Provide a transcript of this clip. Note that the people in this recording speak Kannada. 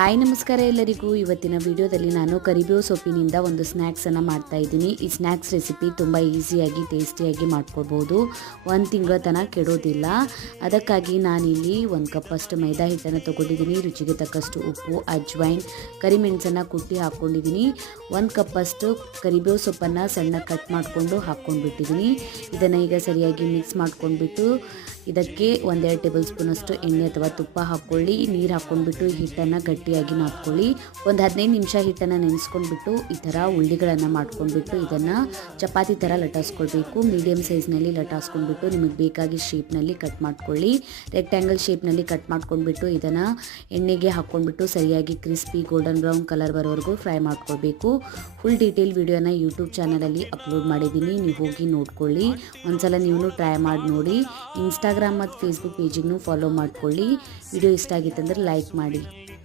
ಹಾಯ್ ನಮಸ್ಕಾರ ಎಲ್ಲರಿಗೂ. ಇವತ್ತಿನ ವಿಡಿಯೋದಲ್ಲಿ ನಾನು ಕರಿಬೇವು ಸೊಪ್ಪಿನಿಂದ ಒಂದು ಸ್ನ್ಯಾಕ್ಸನ್ನು ಮಾಡ್ತಾ ಇದ್ದೀನಿ. ಈ ಸ್ನ್ಯಾಕ್ಸ್ ರೆಸಿಪಿ ತುಂಬ ಈಸಿಯಾಗಿ ಟೇಸ್ಟಿಯಾಗಿ ಮಾಡ್ಕೊಳ್ಬೋದು. ಒಂದು ತಿಂಗಳ ತನಕ ಕೆಡೋದಿಲ್ಲ. ಅದಕ್ಕಾಗಿ ನಾನಿಲ್ಲಿ 1 ಕಪ್ಪಷ್ಟು ಮೈದಾ ಹಿಟ್ಟನ್ನು ತೊಗೊಂಡಿದ್ದೀನಿ. ರುಚಿಗೆ ತಕ್ಕಷ್ಟು ಉಪ್ಪು, ಅಜ್ವೈನ್, ಕರಿಮೆಣಸನ್ನು ಕುಟ್ಟಿ ಹಾಕ್ಕೊಂಡಿದ್ದೀನಿ. 1 ಕಪ್ಪಷ್ಟು ಕರಿಬೇವು ಸೊಪ್ಪನ್ನು ಸಣ್ಣ ಕಟ್ ಮಾಡಿಕೊಂಡು ಹಾಕ್ಕೊಂಡ್ಬಿಟ್ಟಿದ್ದೀನಿ. ಇದನ್ನು ಈಗ ಸರಿಯಾಗಿ ಮಿಕ್ಸ್ ಮಾಡ್ಕೊಂಡ್ಬಿಟ್ಟು ಇದಕ್ಕೆ 1-2 ಟೇಬಲ್ ಸ್ಪೂನಷ್ಟು ಎಣ್ಣೆ ಅಥವಾ ತುಪ್ಪ ಹಾಕ್ಕೊಳ್ಳಿ. ನೀರು ಹಾಕ್ಕೊಂಡ್ಬಿಟ್ಟು ಹಿಟ್ಟನ್ನು ಗಟ್ಟಿಯಾಗಿ ನಾದ್ಕೊಳ್ಳಿ. ಒಂದು 15 ನಿಮಿಷ ಹಿಟ್ಟನ್ನು ನೆನೆಸ್ಕೊಂಡ್ಬಿಟ್ಟು ಈ ಥರ ಉಳ್ಳಿಗಳನ್ನು ಮಾಡ್ಕೊಂಡ್ಬಿಟ್ಟು ಇದನ್ನು ಚಪಾತಿ ಥರ ಲಟಾಸ್ಕೊಳ್ಬೇಕು. ಮೀಡಿಯಮ್ ಸೈಜ್ನಲ್ಲಿ ಲಟಾಸ್ಕೊಂಡ್ಬಿಟ್ಟು ನಿಮಗೆ ಬೇಕಾಗಿ ಶೇಪ್ನಲ್ಲಿ ಕಟ್ ಮಾಡ್ಕೊಳ್ಳಿ. ರೆಕ್ಟ್ಯಾಂಗಲ್ ಶೇಪ್ನಲ್ಲಿ ಕಟ್ ಮಾಡ್ಕೊಂಡ್ಬಿಟ್ಟು ಇದನ್ನು ಎಣ್ಣೆಗೆ ಹಾಕ್ಕೊಂಡ್ಬಿಟ್ಟು ಸರಿಯಾಗಿ ಕ್ರಿಸ್ಪಿ ಗೋಲ್ಡನ್ ಬ್ರೌನ್ ಕಲರ್ ಬರೋವರೆಗೂ ಫ್ರೈ ಮಾಡ್ಕೊಳ್ಬೇಕು. ಫುಲ್ ಡೀಟೇಲ್ ವಿಡಿಯೋನ ಯೂಟ್ಯೂಬ್ ಚಾನಲಲ್ಲಿ ಅಪ್ಲೋಡ್ ಮಾಡಿದ್ದೀನಿ, ನೀವು ಹೋಗಿ ನೋಡ್ಕೊಳ್ಳಿ. ಒಂದ್ಸಲ ನೀವು ಟ್ರೈ ಮಾಡಿ ನೋಡಿ. ಇನ್ಸ್ಟಾಗ್ರಾಮ್ ಮತ್ತು ಫೇಸ್ಬುಕ್ ಪೇಜಿಗೂ ಫಾಲೋ ಮಾಡ್ಕೊಳ್ಳಿ. ವಿಡಿಯೋ ಇಷ್ಟ ಆಗಿತ್ತಂದ್ರೆ ಲೈಕ್ ಮಾಡಿ.